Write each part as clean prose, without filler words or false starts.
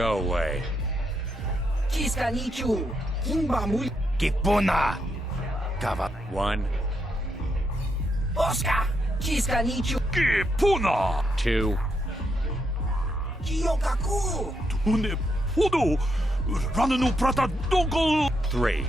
Go away. Kipuna! Kawa. 1, Oscar! Kipuna! 2, Kiyokaku! Tune podo! Rananu prata dogol! 3.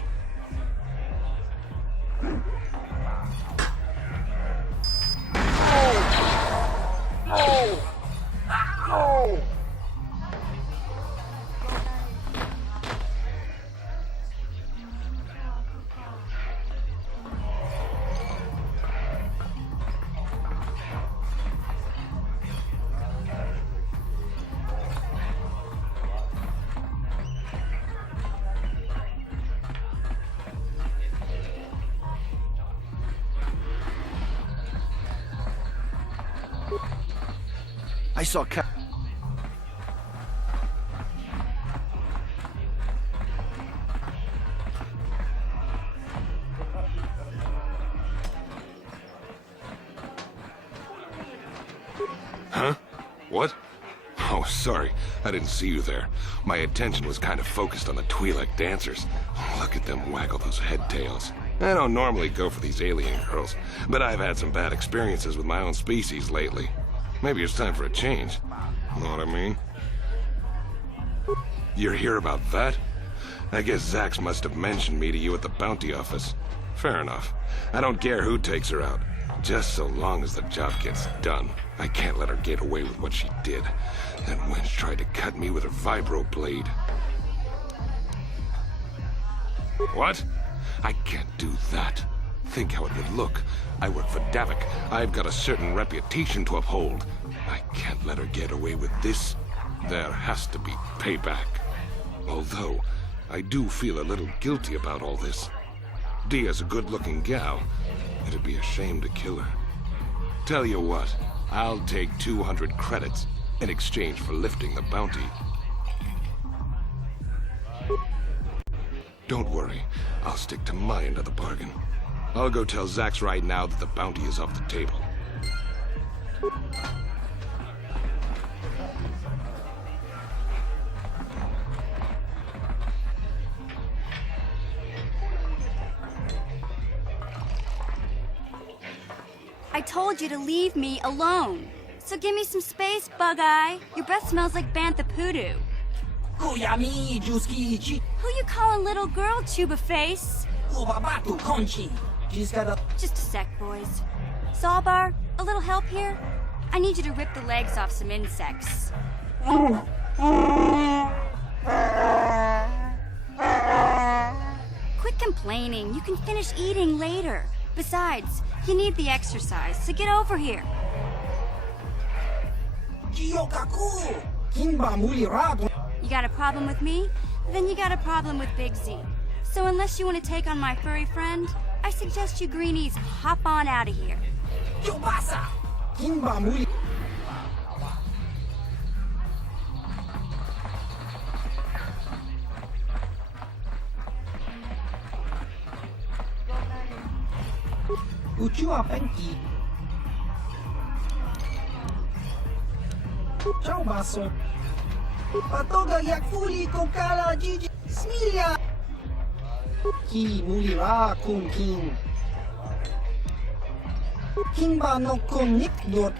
I saw Huh? What? Oh, sorry. I didn't see you there. My attention was kind of focused on the Twi'lek dancers. Look at them waggle those head tails. I don't normally go for these alien girls, but I've had some bad experiences with my own species lately. Maybe it's time for a change. Know what I mean? You're here about that? I guess Zax must have mentioned me to you at the bounty office. Fair enough. I don't care who takes her out. Just so long as the job gets done. I can't let her get away with what she did. That wench tried to cut me with her vibro blade. What? I can't do that. Think how it would look. I work for Davik. I've got a certain reputation to uphold. I can't let her get away with this. There has to be payback. Although, I do feel a little guilty about all this. Dia's a good-looking gal. It'd be a shame to kill her. Tell you what, I'll take 200 credits in exchange for lifting the bounty. Don't worry, I'll stick to my end of the bargain. I'll go tell Zax right now that the bounty is off the table. I told you to leave me alone. So give me some space, Bug-Eye. Your breath smells like Bantha Poodoo. Kuyami Juski Ichi Who you calling little girl, Chuba Face? Ubabatu Conchi. She's got a Just a sec, boys. Zalbar, a little help here? I need you to rip the legs off some insects. Quit complaining. You can finish eating later. Besides, you need the exercise, so get over here. Kiyokaku! Kimba Mulirado. You got a problem with me? Then you got a problem with Big Z. So unless you want to take on my furry friend, I suggest you greenies hop on out of here. Yobasa! Kimba Muli. Uchua Penki. Ciao basso. Patoga Yakfuli Kokala Gigi Smilia. Ki Mulira Kun King. Kimba no Kun Nikdot.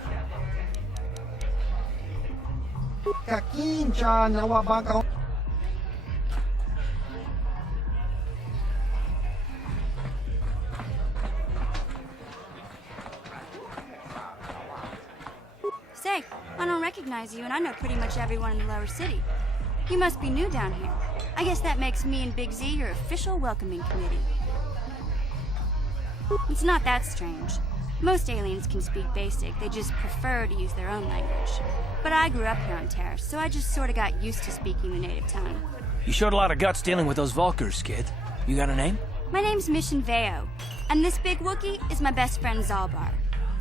Kakin Cha Nawabaka. Say, I don't recognize you, and I know pretty much everyone in the lower city. You must be new down here. I guess that makes me and Big Z your official welcoming committee. It's not that strange. Most aliens can speak basic, they just prefer to use their own language. But I grew up here on Terrace, so I just sort of got used to speaking the native tongue. You showed a lot of guts dealing with those Vulkars, kid. You got a name? My name's Mission Veo, and this big Wookiee is my best friend Zalbar.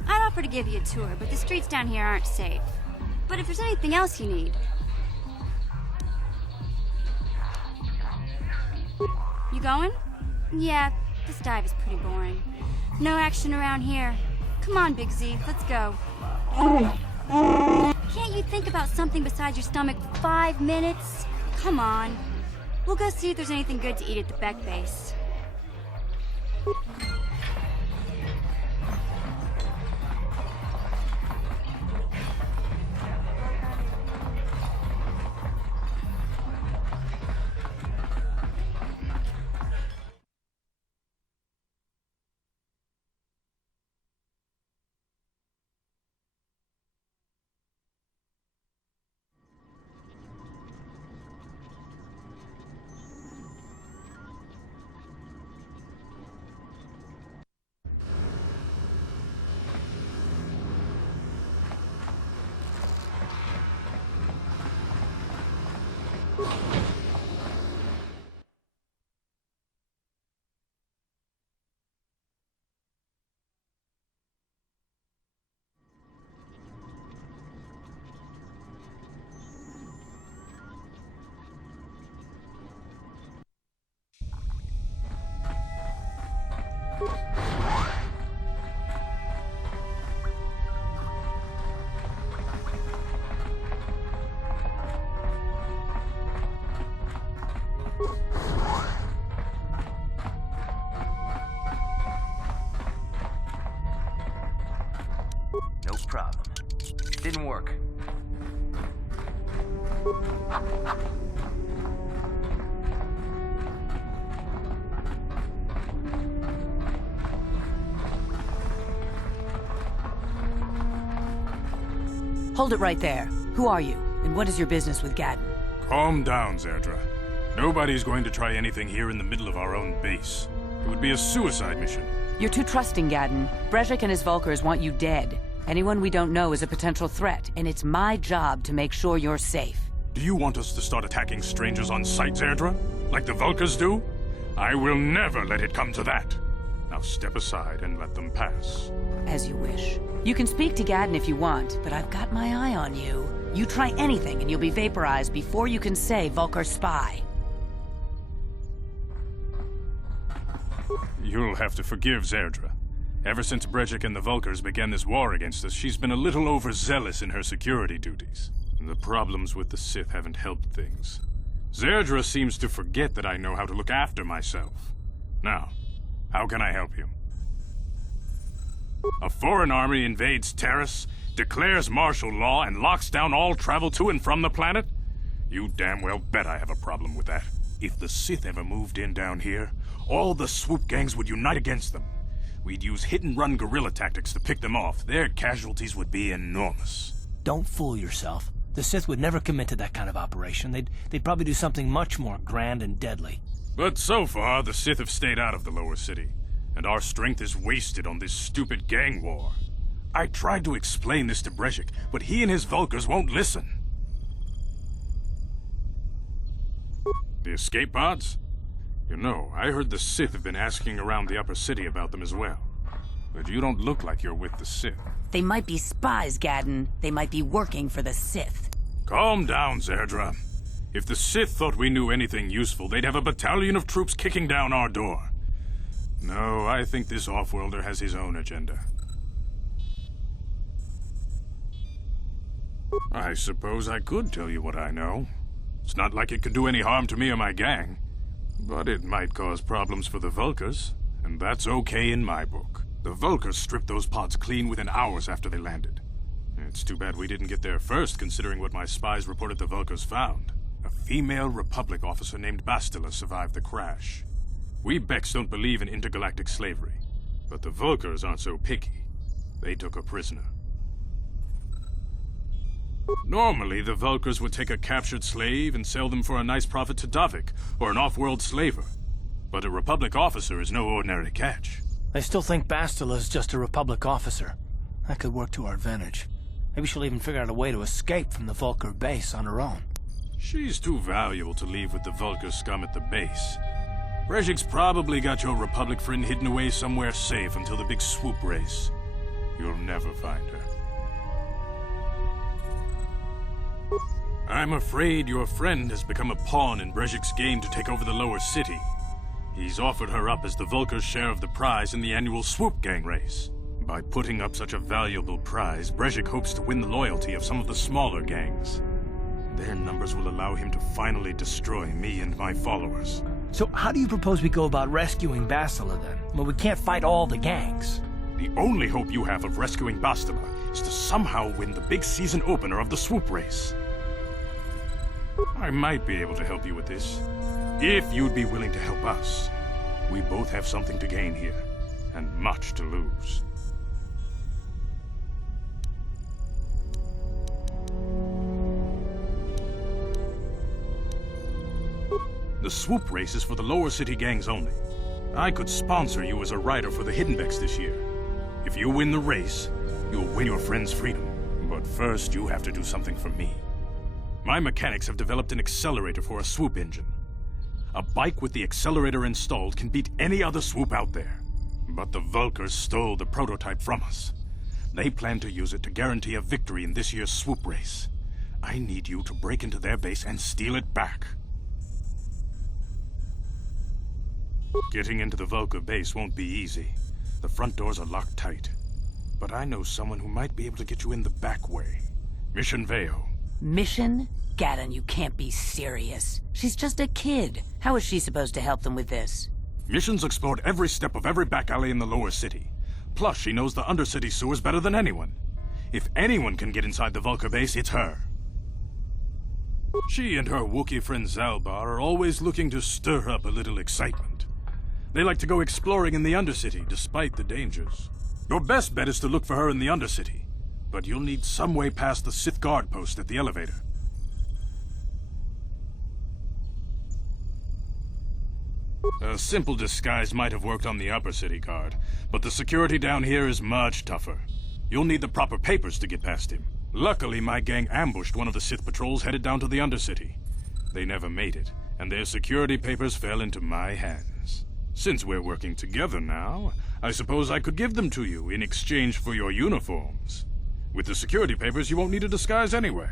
I'd offer to give you a tour, but the streets down here aren't safe. But if there's anything else you need... You going? Yeah, this dive is pretty boring. No action around here. Come on, Big Z, let's go. Can't you think think about something besides your stomach for 5 minutes? Come on. We'll go see if there's anything good to eat at the Beck base. No problem. Didn't work. Hold it right there. Who are you, and what is your business with Gadden? Calm down, Zerdra. Nobody's going to try anything here in the middle of our own base. It would be a suicide mission. You're too trusting, Gadden. Brejik and his Vulkars want you dead. Anyone we don't know is a potential threat, and it's my job to make sure you're safe. Do you want us to start attacking strangers on sight, Zerdra? Like the Vulkars do? I will never let it come to that. Now step aside and let them pass. As you wish. You can speak to Gadden if you want, but I've got my eye on you. You try anything and you'll be vaporized before you can say Vulkar spy. You'll have to forgive Zerdra. Ever since Brejik and the Vulkars began this war against us, she's been a little overzealous in her security duties. And the problems with the Sith haven't helped things. Zerdra seems to forget that I know how to look after myself. Now, how can I help you? A foreign army invades Taris, declares martial law, and locks down all travel to and from the planet? You damn well bet I have a problem with that. If the Sith ever moved in down here, all the swoop gangs would unite against them. We'd use hit-and-run guerrilla tactics to pick them off. Their casualties would be enormous. Don't fool yourself. The Sith would never commit to that kind of operation. They'd probably do something much more grand and deadly. But so far, the Sith have stayed out of the lower city, and our strength is wasted on this stupid gang war. I tried to explain this to Brejik, but he and his Vulkars won't listen. The escape pods? You know, I heard the Sith have been asking around the upper city about them as well. But you don't look like you're with the Sith. They might be spies, Gadden. They might be working for the Sith. Calm down, Zerdra. If the Sith thought we knew anything useful, they'd have a battalion of troops kicking down our door. No, I think this off-worlder has his own agenda. I suppose I could tell you what I know. It's not like it could do any harm to me or my gang. But it might cause problems for the Vulkars, and that's okay in my book. The Vulkars stripped those pods clean within hours after they landed. It's too bad we didn't get there first, considering what my spies reported the Vulkars found. A female Republic officer named Bastila survived the crash. We Becks don't believe in intergalactic slavery, but the Vulkars aren't so picky. They took her prisoner. Normally, the Vulkars would take a captured slave and sell them for a nice profit to Davik, or an off-world slaver. But a Republic officer is no ordinary catch. I still think Bastila's just a Republic officer. That could work to our advantage. Maybe she'll even figure out a way to escape from the Vulkar base on her own. She's too valuable to leave with the Vulkar scum at the base. Brejik's probably got your Republic friend hidden away somewhere safe until the big swoop race. You'll never find her. I'm afraid your friend has become a pawn in Brejik's game to take over the lower city. He's offered her up as the Vulkar's share of the prize in the annual swoop gang race. By putting up such a valuable prize, Brezhik hopes to win the loyalty of some of the smaller gangs. Their numbers will allow him to finally destroy me and my followers. So how do you propose we go about rescuing Bastila then? Well, we can't fight all the gangs. The only hope you have of rescuing Bastila is to somehow win the big season opener of the swoop race. I might be able to help you with this, if you'd be willing to help us. We both have something to gain here, and much to lose. The swoop race is for the lower city gangs only. I could sponsor you as a rider for the Hiddenbecks this year. If you win the race, you'll win your friend's freedom. But first, you have to do something for me. My mechanics have developed an accelerator for a swoop engine. A bike with the accelerator installed can beat any other swoop out there. But the Vulkars stole the prototype from us. They plan to use it to guarantee a victory in this year's swoop race. I need you to break into their base and steal it back. Getting into the Vulkar base won't be easy. The front doors are locked tight. But I know someone who might be able to get you in the back way. Mission Veo. Mission? Gaddon, you can't be serious. She's just a kid. How is she supposed to help them with this? Mission's explored every step of every back alley in the lower city. Plus, she knows the undercity sewers better than anyone. If anyone can get inside the Vulkar base, it's her. She and her Wookiee friend Zalbar are always looking to stir up a little excitement. They like to go exploring in the Undercity, despite the dangers. Your best bet is to look for her in the Undercity, but you'll need some way past the Sith guard post at the elevator. A simple disguise might have worked on the Upper City guard, but the security down here is much tougher. You'll need the proper papers to get past him. Luckily, my gang ambushed one of the Sith patrols headed down to the Undercity. They never made it, and their security papers fell into my hands. Since we're working together now, I suppose I could give them to you in exchange for your uniforms. With the security papers, you won't need a disguise anyway.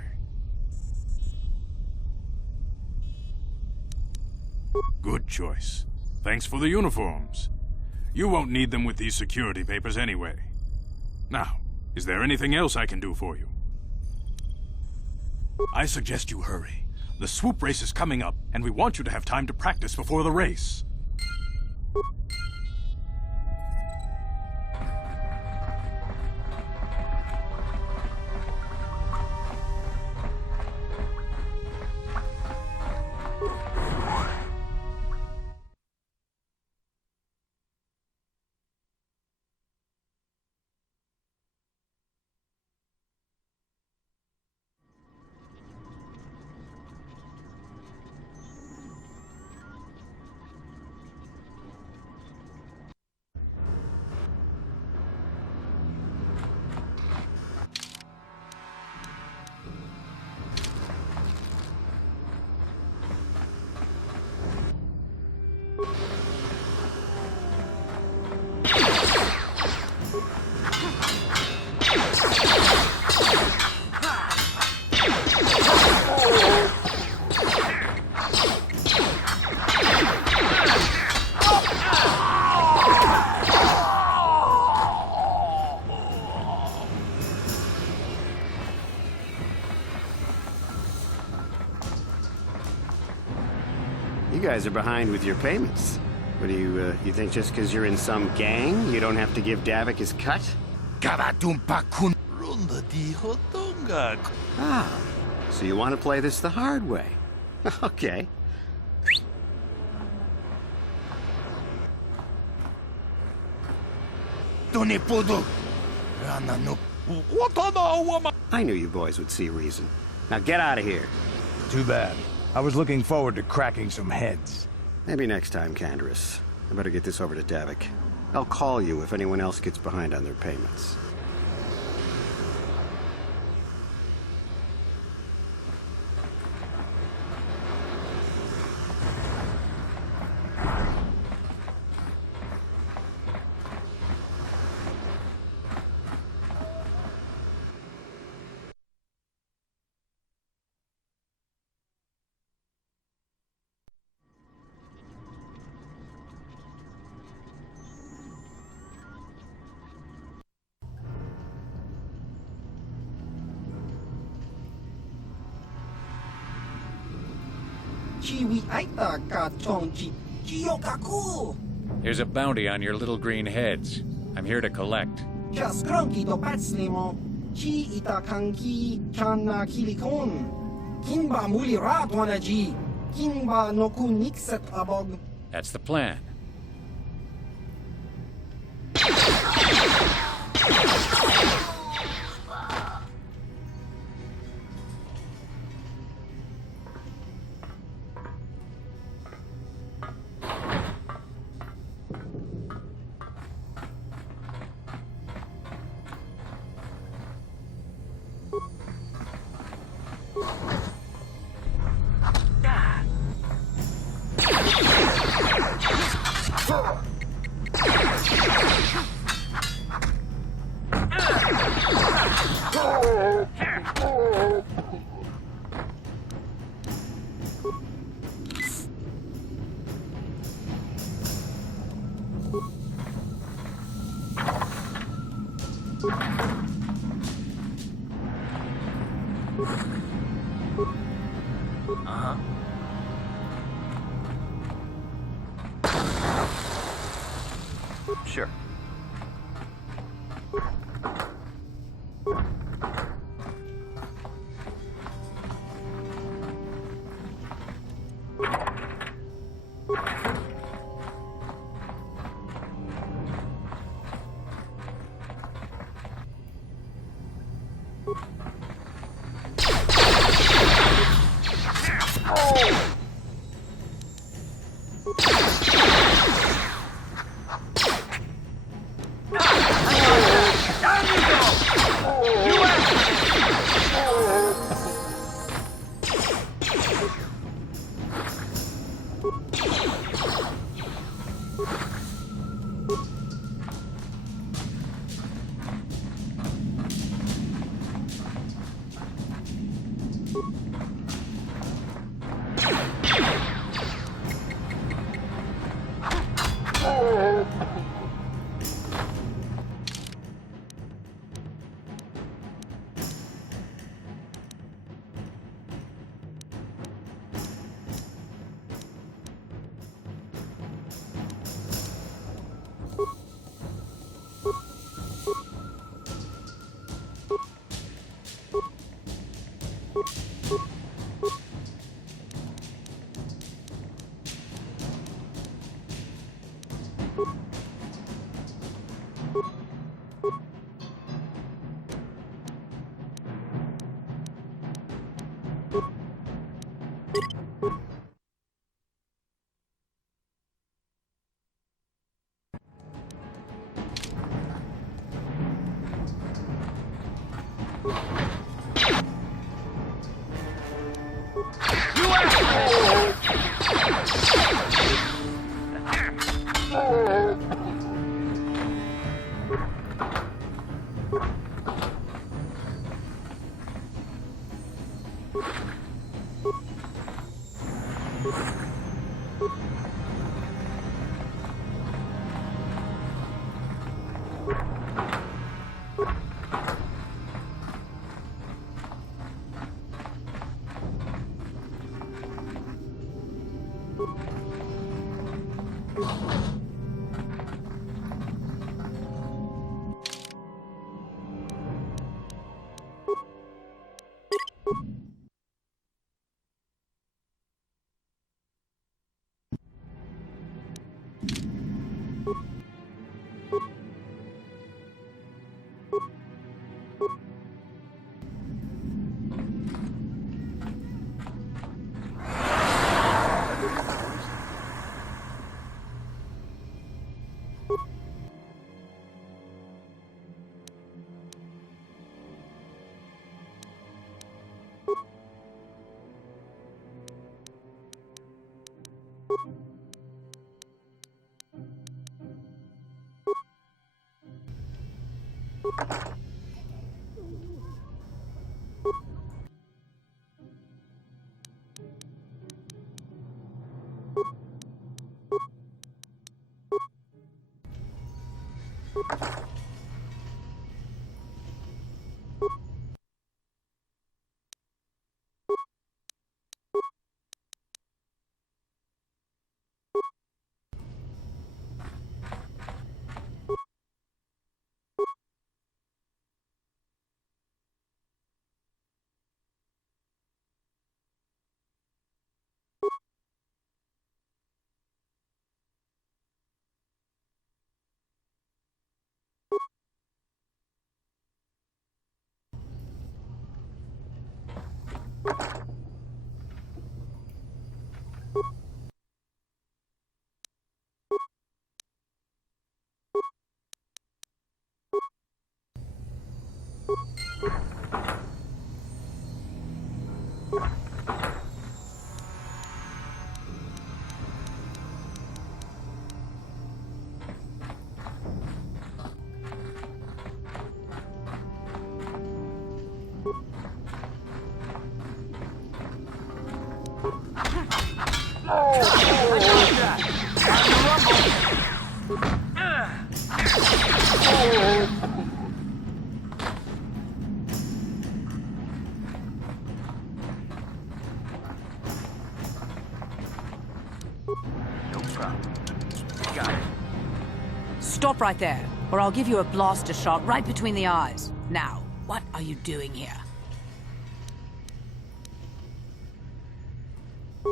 Good choice. Thanks for the uniforms. You won't need them with these security papers anyway. Now, is there anything else I can do for you? I suggest you hurry. The swoop race is coming up, and we want you to have time to practice before the race. You guys are behind with your payments. What do you think just because you're in some gang, you don't have to give Davik his cut? Ah, so you want to play this the hard way. Okay. I knew you boys would see reason. Now get out of here. Too bad. I was looking forward to cracking some heads. Maybe next time, Canderous. I better get this over to Davik. I'll call you if anyone else gets behind on their payments. Chiwi Aita ka chonchi. Chiyokaku! There's a bounty on your little green heads. I'm here to collect. Just grunky to patslimo. Chi ita kanki channa kilikon. Kinba muli rat wanaji. Kinba no kun nikset abog. That's the plan. Sure. Stop right there, or I'll give you a blaster shot right between the eyes. Now, what are you doing here?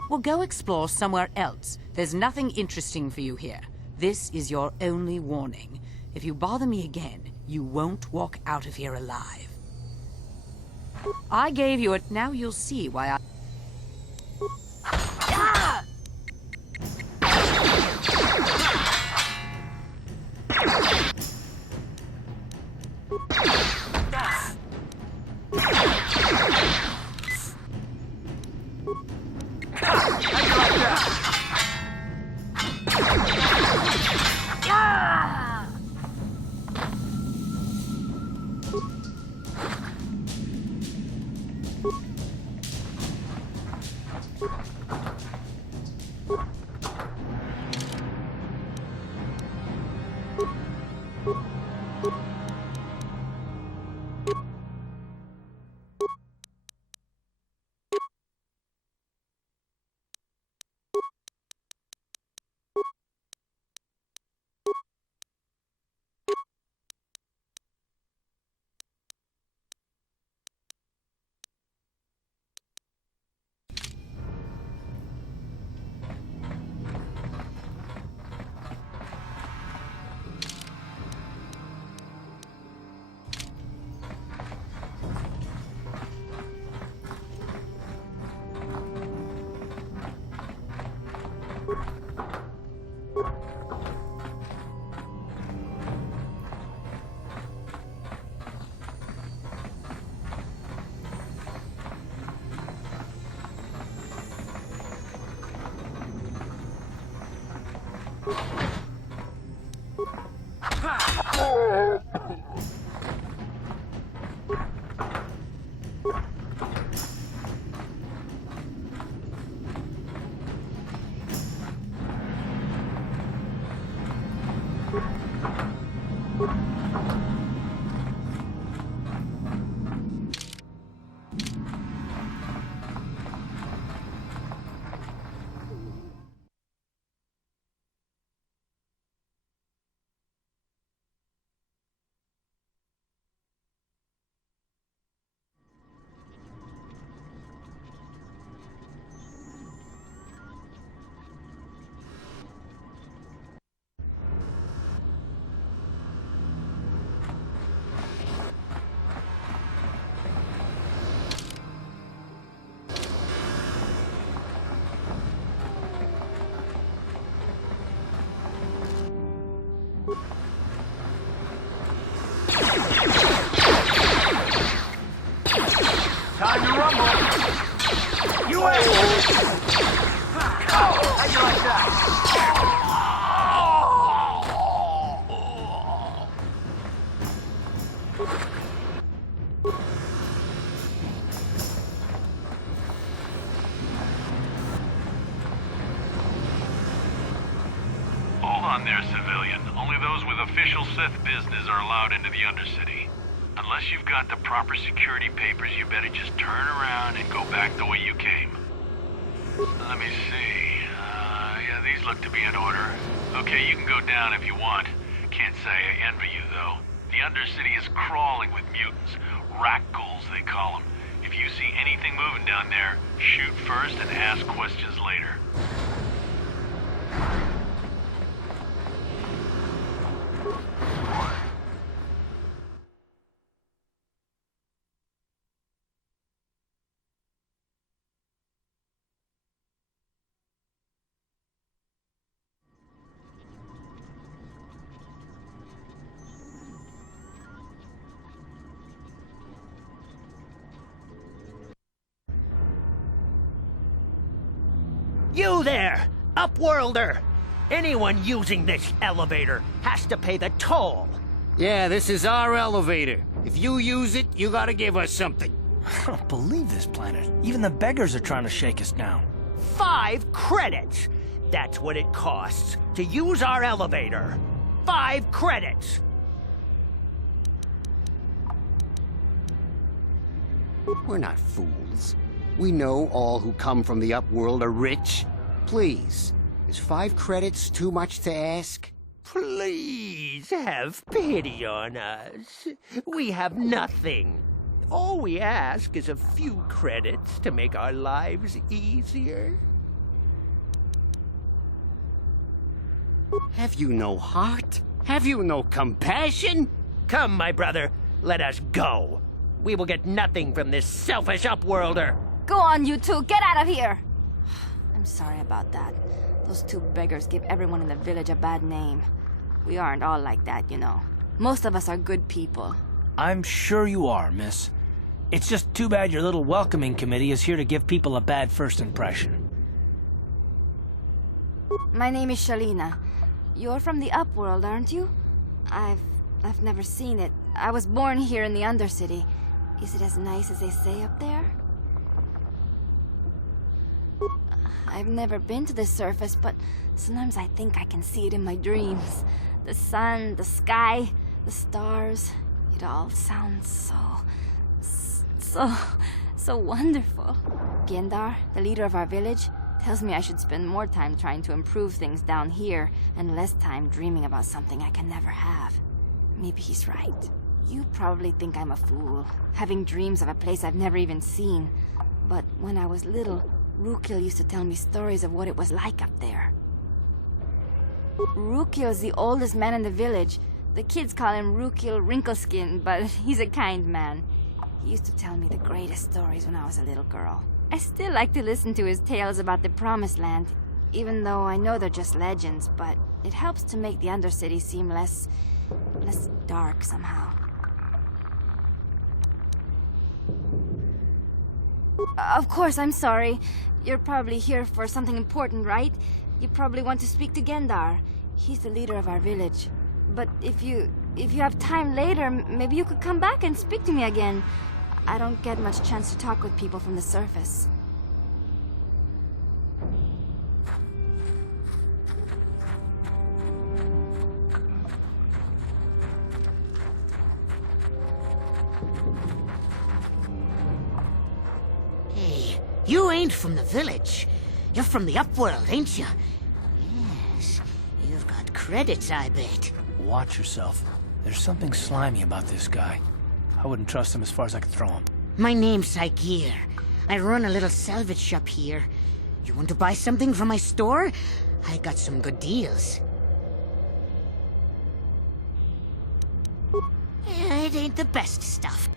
Well, go explore somewhere else. There's nothing interesting for you here. This is your only warning. If you bother me again, you won't walk out of here alive. I gave you it. Now you'll see why I... Ah! Time to rumble! U.S. How'd you like that? Hold on there, civilian. Only those with official Sith business are allowed into the Undercity. Unless you've got the proper security papers, you better just turn around and go back the way you came. Let me see. Yeah, these look to be in order. Okay, you can go down if you want. Can't say I envy you, though. The Undercity is crawling with mutants. Rat ghouls, they call them. If you see anything moving down there, shoot first and ask questions later. You there, Upworlder! Anyone using this elevator has to pay the toll. Yeah, this is our elevator. If you use it, you gotta give us something. I don't believe this planet. Even the beggars are trying to shake us down. 5 credits! That's what it costs to use our elevator. 5 credits! We're not fools. We know all who come from the Upworld are rich. Please, is 5 credits too much to ask? Please have pity on us. We have nothing. All we ask is a few credits to make our lives easier. Have you no heart? Have you no compassion? Come, my brother, let us go. We will get nothing from this selfish Upworlder. Go on, you two. Get out of here. I'm sorry about that. Those 2 beggars give everyone in the village a bad name. We aren't all like that, you know. Most of us are good people. I'm sure you are, miss. It's just too bad your little welcoming committee is here to give people a bad first impression. My name is Shalina. You're from the Upworld, aren't you? I've never seen it. I was born here in the Undercity. Is it as nice as they say up there? I've never been to the surface, but sometimes I think I can see it in my dreams. The sun, the sky, the stars. It all sounds so wonderful. Gendar, the leader of our village, tells me I should spend more time trying to improve things down here and less time dreaming about something I can never have. Maybe he's right. You probably think I'm a fool, having dreams of a place I've never even seen. But when I was little, Rukil used to tell me stories of what it was like up there. Rukil's the oldest man in the village. The kids call him Rukil Wrinkleskin, but he's a kind man. He used to tell me the greatest stories when I was a little girl. I still like to listen to his tales about the Promised Land, even though I know they're just legends, but it helps to make the Undercity seem less dark somehow. Of course, I'm sorry. You're probably here for something important, right? You probably want to speak to Gendar. He's the leader of our village. But if you have time later, maybe you could come back and speak to me again. I don't get much chance to talk with people from the surface. Hey, you ain't from the village. You're from the Upworld, ain't you? Yes, you've got credits, I bet. Watch yourself. There's something slimy about this guy. I wouldn't trust him as far as I could throw him. My name's Saigir. I run a little salvage shop here. You want to buy something from my store? I got some good deals. Yeah, it ain't the best stuff.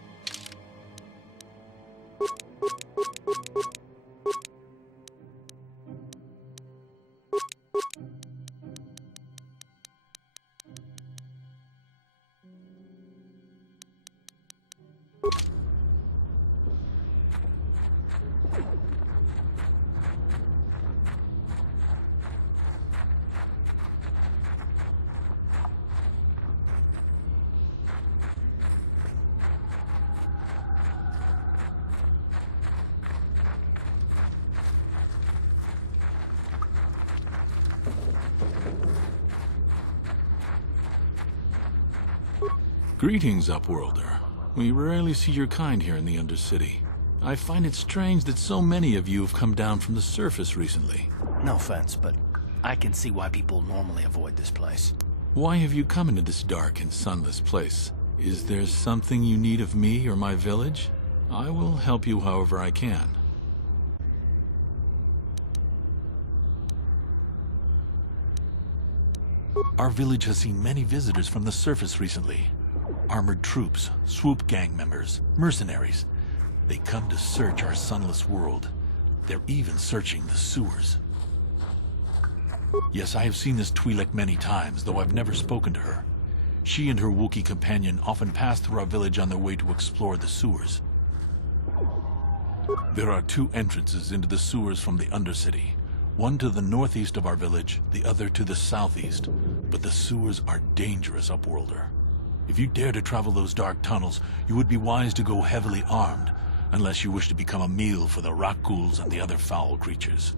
Greetings, Upworlder. We rarely see your kind here in the Undercity. I find it strange that so many of you have come down from the surface recently. No offense, but I can see why people normally avoid this place. Why have you come into this dark and sunless place? Is there something you need of me or my village? I will help you however I can. Our village has seen many visitors from the surface recently. Armored troops, swoop gang members, mercenaries. They come to search our sunless world. They're even searching the sewers. Yes, I have seen this Twi'lek many times, though I've never spoken to her. She and her Wookiee companion often pass through our village on their way to explore the sewers. There are 2 entrances into the sewers from the Undercity. One to the northeast of our village, the other to the southeast. But the sewers are dangerous, Upworlder. If you dare to travel those dark tunnels, you would be wise to go heavily armed, unless you wish to become a meal for the Rakghouls and the other foul creatures.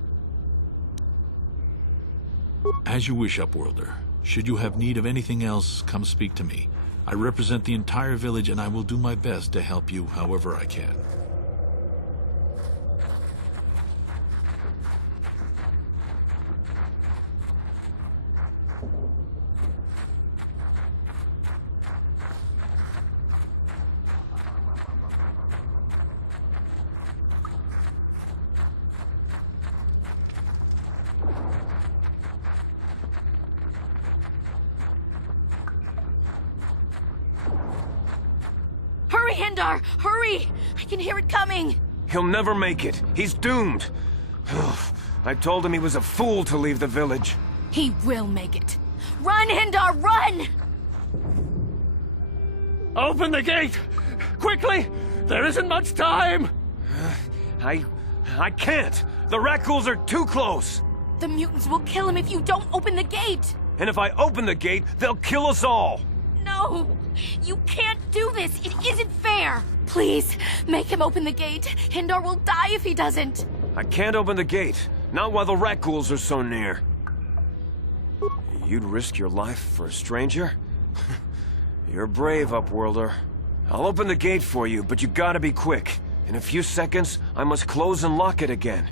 As you wish, Upworlder. Should you have need of anything else, come speak to me. I represent the entire village, and I will do my best to help you however I can. Hurry, Hindar! Hurry! I can hear it coming! He'll never make it. He's doomed. I told him he was a fool to leave the village. He will make it. Run, Hindar, run! Open the gate! Quickly! There isn't much time! I can't! The Rakghouls are too close! The mutants will kill him if you don't open the gate! And if I open the gate, they'll kill us all! No! You can't do this! It isn't fair! Please, make him open the gate. Hindar will die if he doesn't. I can't open the gate. Not while the Rakghouls are so near. You'd risk your life for a stranger? You're brave, Upworlder. I'll open the gate for you, but you gotta be quick. In a few seconds, I must close and lock it again.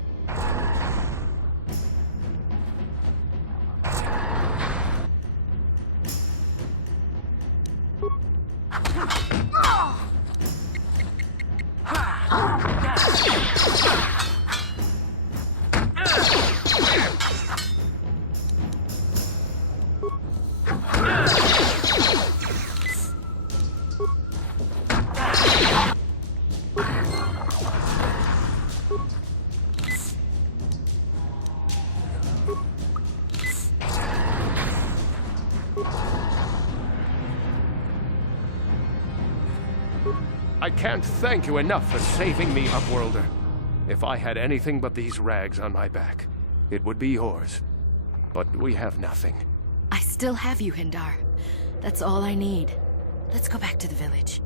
I can't thank you enough for saving me, Upworlder. If I had anything but these rags on my back, it would be yours. But we have nothing. I still have you, Hindar. That's all I need. Let's go back to the village.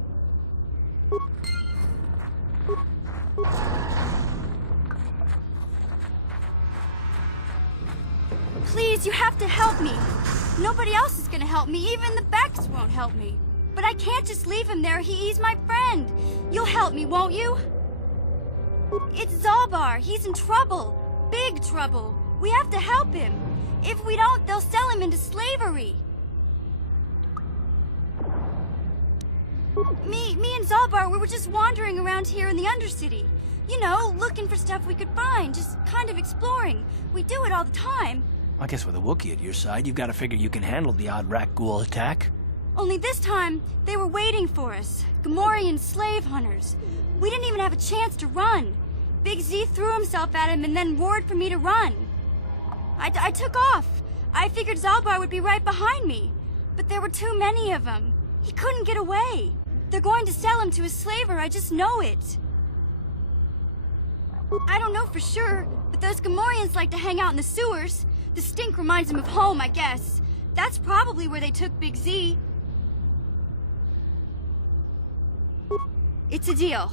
Please, you have to help me. Nobody else is gonna help me. Even the Becks won't help me. But I can't just leave him there. He's my friend. You'll help me, won't you? It's Zaalbar. He's in trouble. Big trouble. We have to help him. If we don't, they'll sell him into slavery. Me and Zaalbar, we were just wandering around here in the Undercity. You know, looking for stuff we could find, just kind of exploring. We do it all the time. I guess with a Wookiee at your side, you've got to figure you can handle the odd Rakghoul attack. Only this time, they were waiting for us. Gamorrean slave hunters. We didn't even have a chance to run. Big Z threw himself at him and then roared for me to run. I took off. I figured Zaalbar would be right behind me. But there were too many of them. He couldn't get away. They're going to sell him to a slaver, I just know it. I don't know for sure, but those Gamorreans like to hang out in the sewers. The stink reminds them of home, I guess. That's probably where they took Big Z. It's a deal.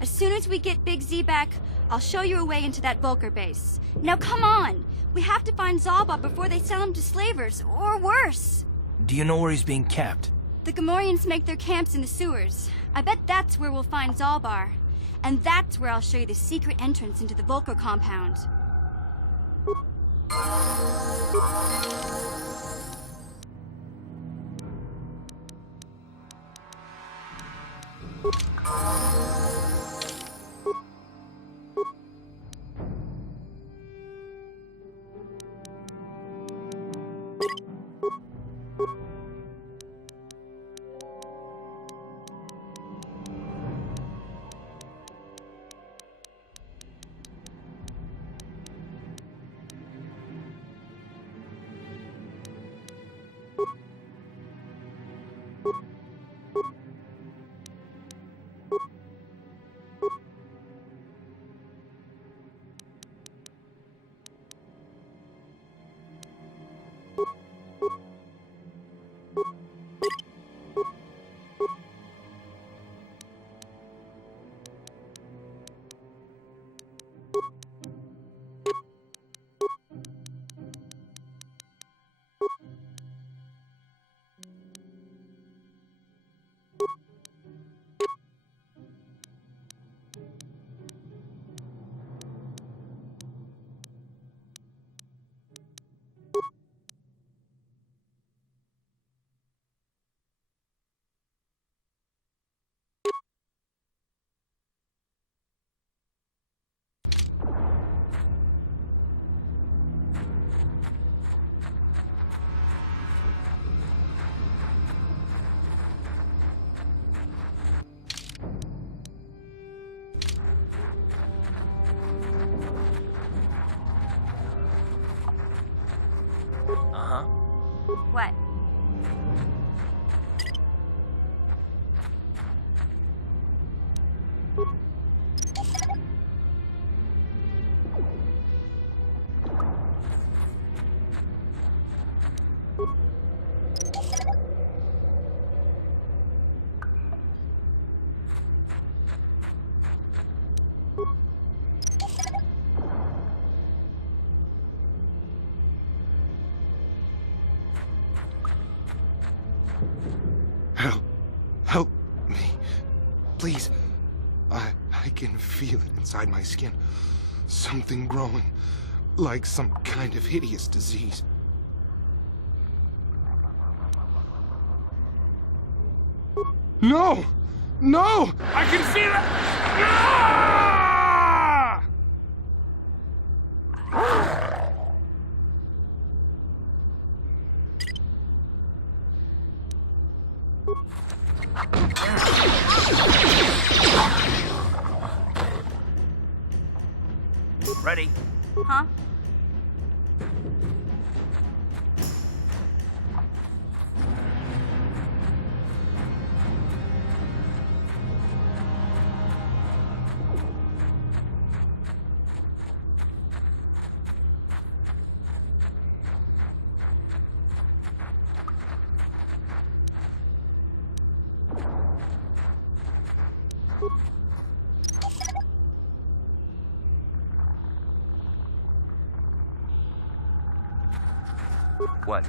As soon as we get Big Z back, I'll show you a way into that Vulkar base. Now come on! We have to find Zaalbar before they sell him to slavers, or worse. Do you know where he's being kept? The Gamorreans make their camps in the sewers. I bet that's where we'll find Zaalbar. And that's where I'll show you the secret entrance into the Vulkar compound. Please. I can feel it inside my skin. Something growing. Like some kind of hideous disease. No! No! I can feel it! Ah! Ready? Huh? What?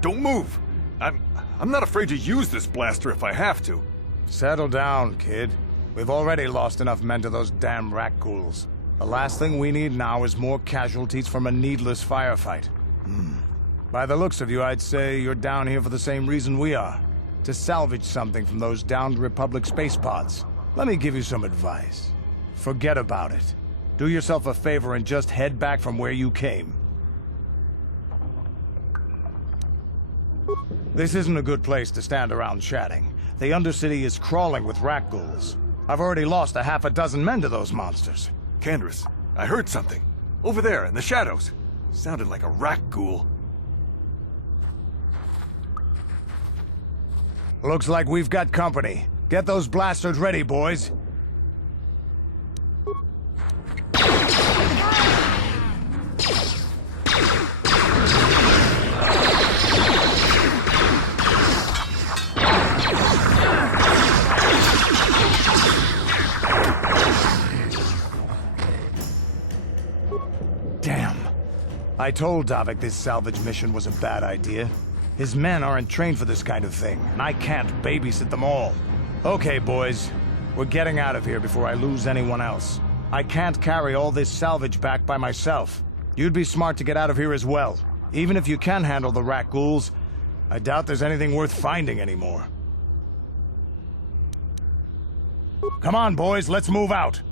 Don't move! I'm not afraid to use this blaster if I have to. Settle down, kid. We've already lost enough men to those damn Rakghouls. The last thing we need now is more casualties from a needless firefight. By the looks of you, I'd say you're down here for the same reason we are. To salvage something from those downed Republic space pods. Let me give you some advice. Forget about it. Do yourself a favor and just head back from where you came. This isn't a good place to stand around chatting. The Undercity is crawling with Rakghouls. I've already lost a half a dozen men to those monsters. Canderous, I heard something. Over there, in the shadows. Sounded like a Rakghoul. Looks like we've got company. Get those blasters ready, boys. Damn. I told Davik this salvage mission was a bad idea. His men aren't trained for this kind of thing, and I can't babysit them all. Okay, boys. We're getting out of here before I lose anyone else. I can't carry all this salvage back by myself. You'd be smart to get out of here as well. Even if you can handle the Rakghouls, I doubt there's anything worth finding anymore. Come on, boys, let's move out.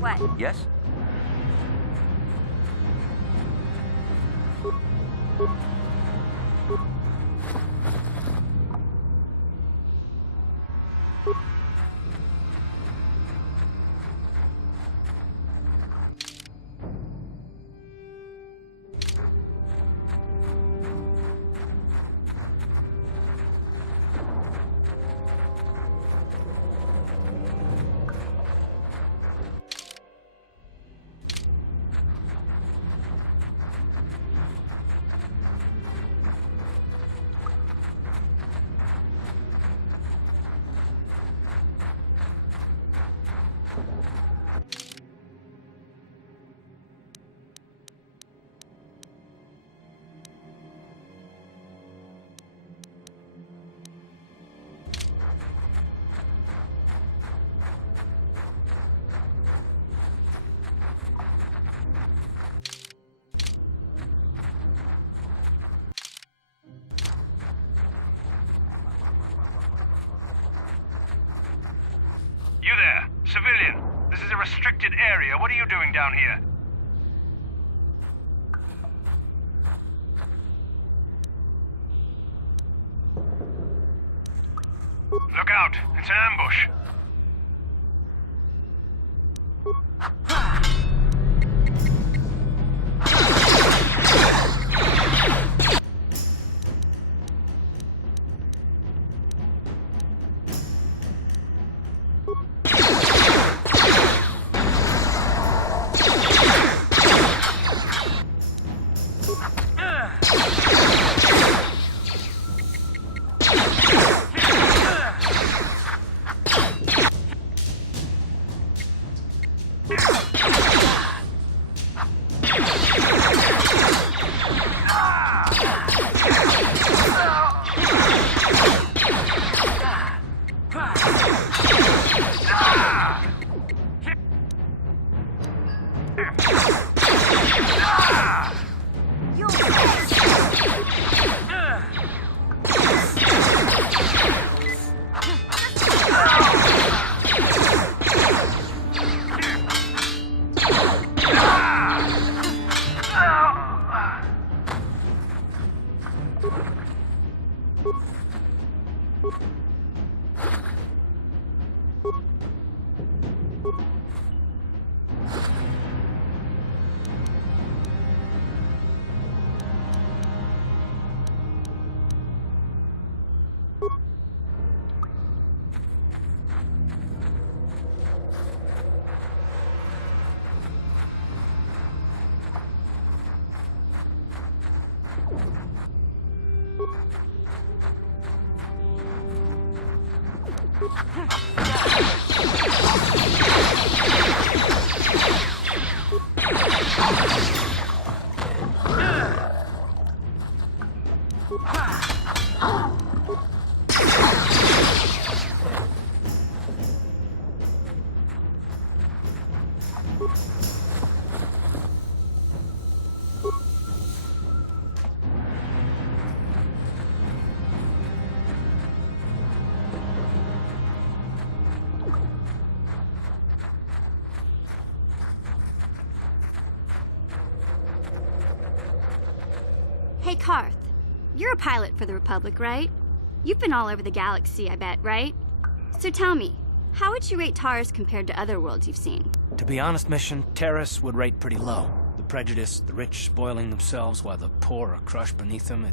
What? Yes? You there, civilian. This is a restricted area. What are you doing down here? Look out! It's an ambush! Hey, Carth. You're a pilot for the Republic, right? You've been all over the galaxy, I bet, right? So tell me, how would you rate Taurus compared to other worlds you've seen? To be honest, Mission, Terrace would rate pretty low. The prejudice, the rich spoiling themselves while the poor are crushed beneath them,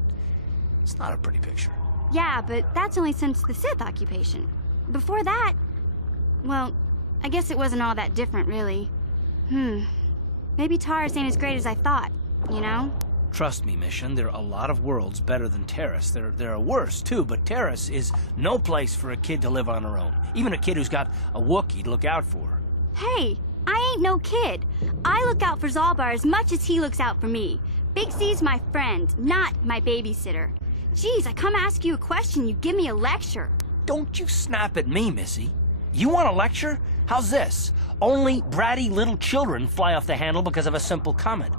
it's not a pretty picture. Yeah, but that's only since the Sith occupation. Before that, well, I guess it wasn't all that different, really. Maybe Taurus ain't as great as I thought, you know? Trust me, Mission, there are a lot of worlds better than Terrace. There are worse, too, but Terrace is no place for a kid to live on her own. Even a kid who's got a Wookiee to look out for. Hey, I ain't no kid. I look out for Zalbar as much as he looks out for me. Big Z's my friend, not my babysitter. Geez, I come ask you a question, you give me a lecture. Don't you snap at me, Missy. You want a lecture? How's this? Only bratty little children fly off the handle because of a simple comment.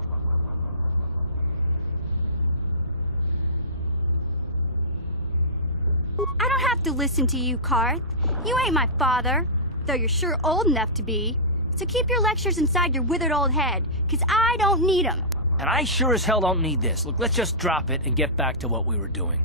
I don't have to listen to you, Carth. You ain't my father, though you're sure old enough to be. So keep your lectures inside your withered old head, 'cause I don't need 'em. And I sure as hell don't need this. Look, let's just drop it and get back to what we were doing.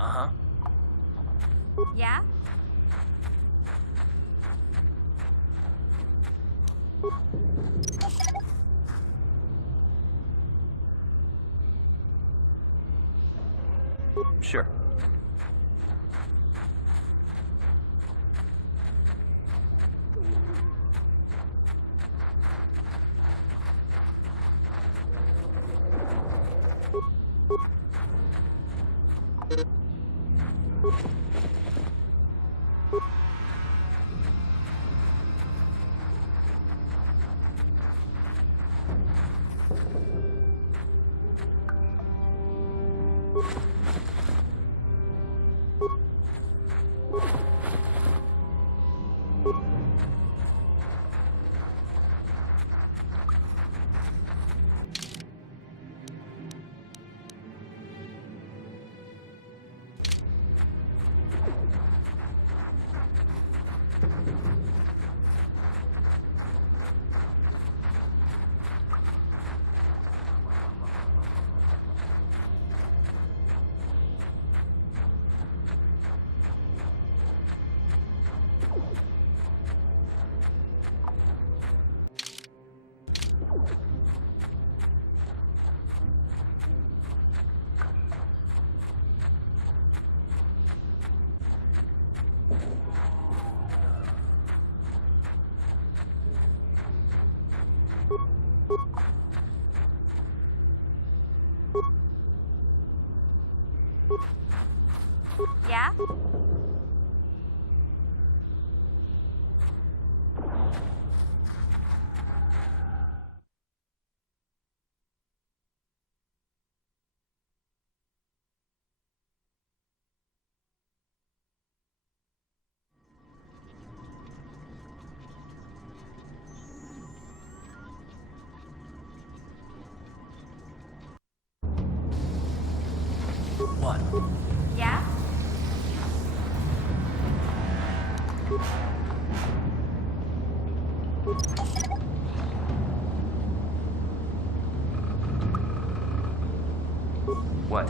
Uh-huh. Yeah? Sure. Yeah? What? Yeah? What?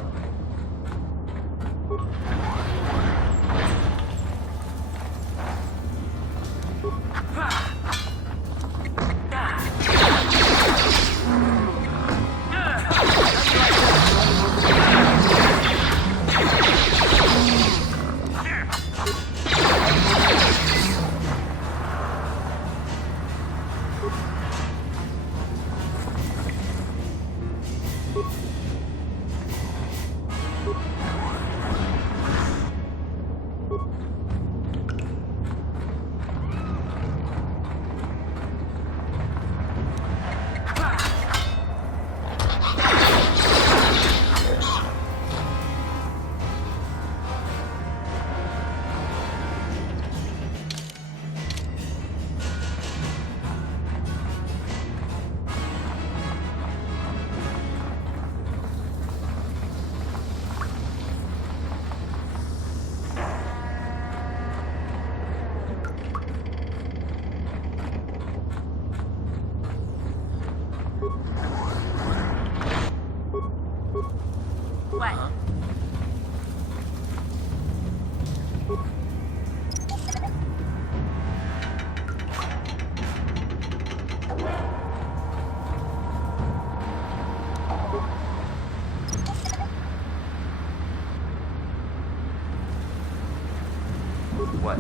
What? What?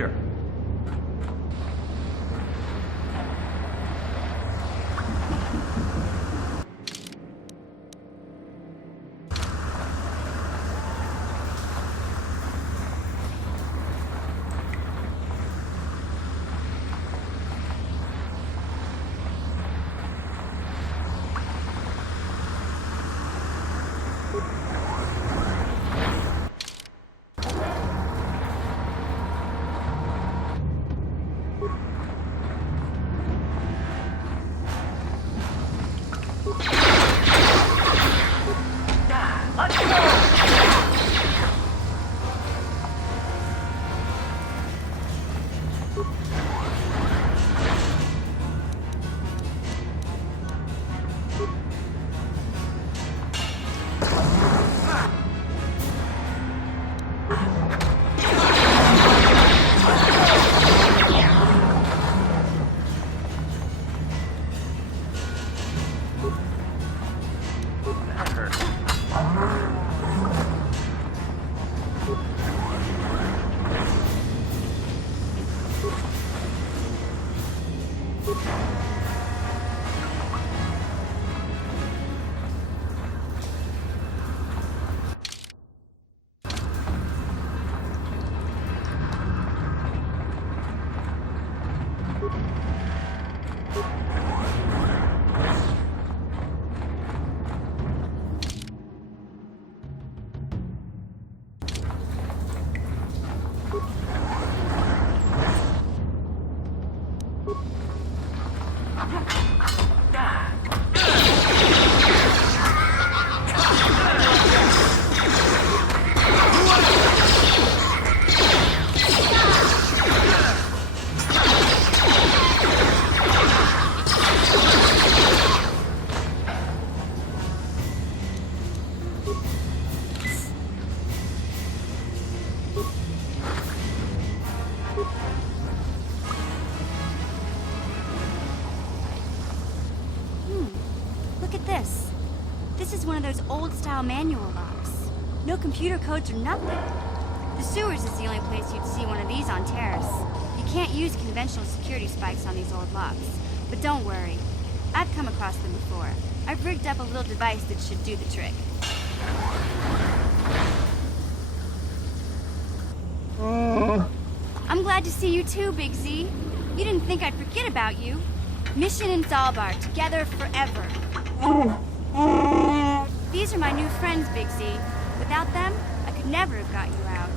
Sure. Look at this. This is one of those old-style manual locks. No computer codes or nothing. The sewers is the only place you'd see one of these on Terrace. You can't use conventional security spikes on these old locks. But don't worry. I've come across them before. I've rigged up a little device that should do the trick. I'm glad to see you too, Big Z. You didn't think I'd forget about you. Mission and Zaalbar, together forever. These are my new friends, Big Z. Without them, I could never have got you out.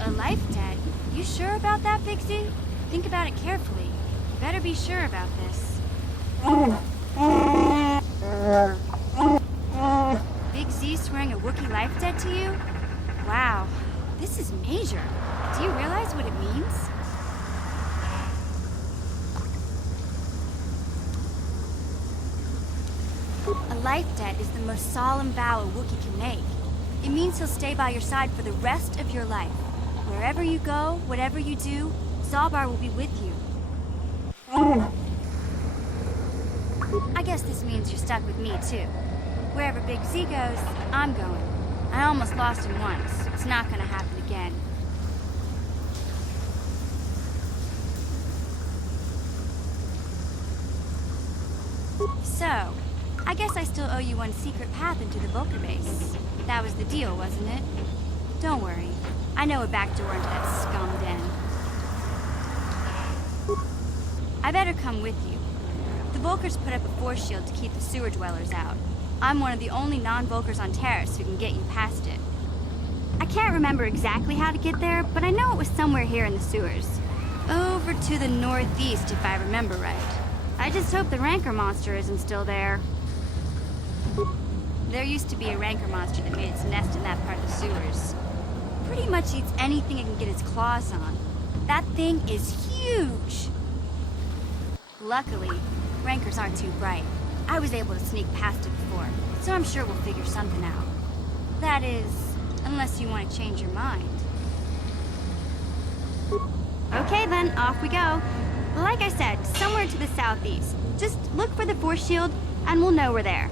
A life debt? You sure about that, Big Z? Think about it carefully. You better be sure about this. Big Z swearing a Wookiee life debt to you? Wow, this is major. Do you realize what it means? A life debt is the most solemn vow a Wookiee can make. It means he'll stay by your side for the rest of your life. Wherever you go, whatever you do, Zaalbar will be with you. I guess this means you're stuck with me, too. Wherever Big Z goes, I'm going. I almost lost him once. It's not gonna happen again. So, I guess I still owe you one secret path into the Vulcar base. That was the deal, wasn't it? Don't worry. I know a back door into that scum den. I better come with you. The Vulcars put up a force shield to keep the sewer dwellers out. I'm one of the only non-Vulcars on Terrace who can get you past it. I can't remember exactly how to get there, but I know it was somewhere here in the sewers. Over to the northeast, if I remember right. I just hope the Rancor monster isn't still there. There used to be a Rancor monster that made its nest in that part of the sewers. Pretty much eats anything it can get its claws on. That thing is huge! Luckily, Rancors aren't too bright. I was able to sneak past it before, so I'm sure we'll figure something out. That is, unless you want to change your mind. Okay then, off we go. Like I said, somewhere to the southeast. Just look for the force shield, and we'll know we're there.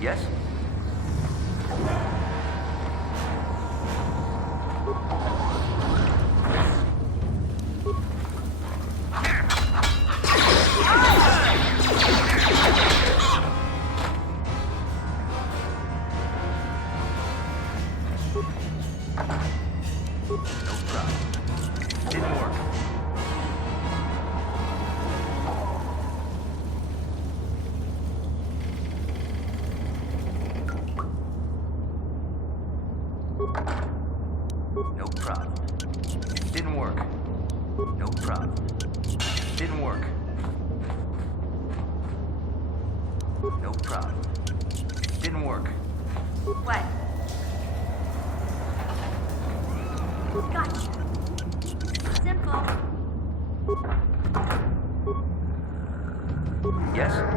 Yes? No problem. Didn't work. No problem. Didn't work. No problem. Didn't work. No problem. Didn't work. What? Gotcha. Simple. Yes?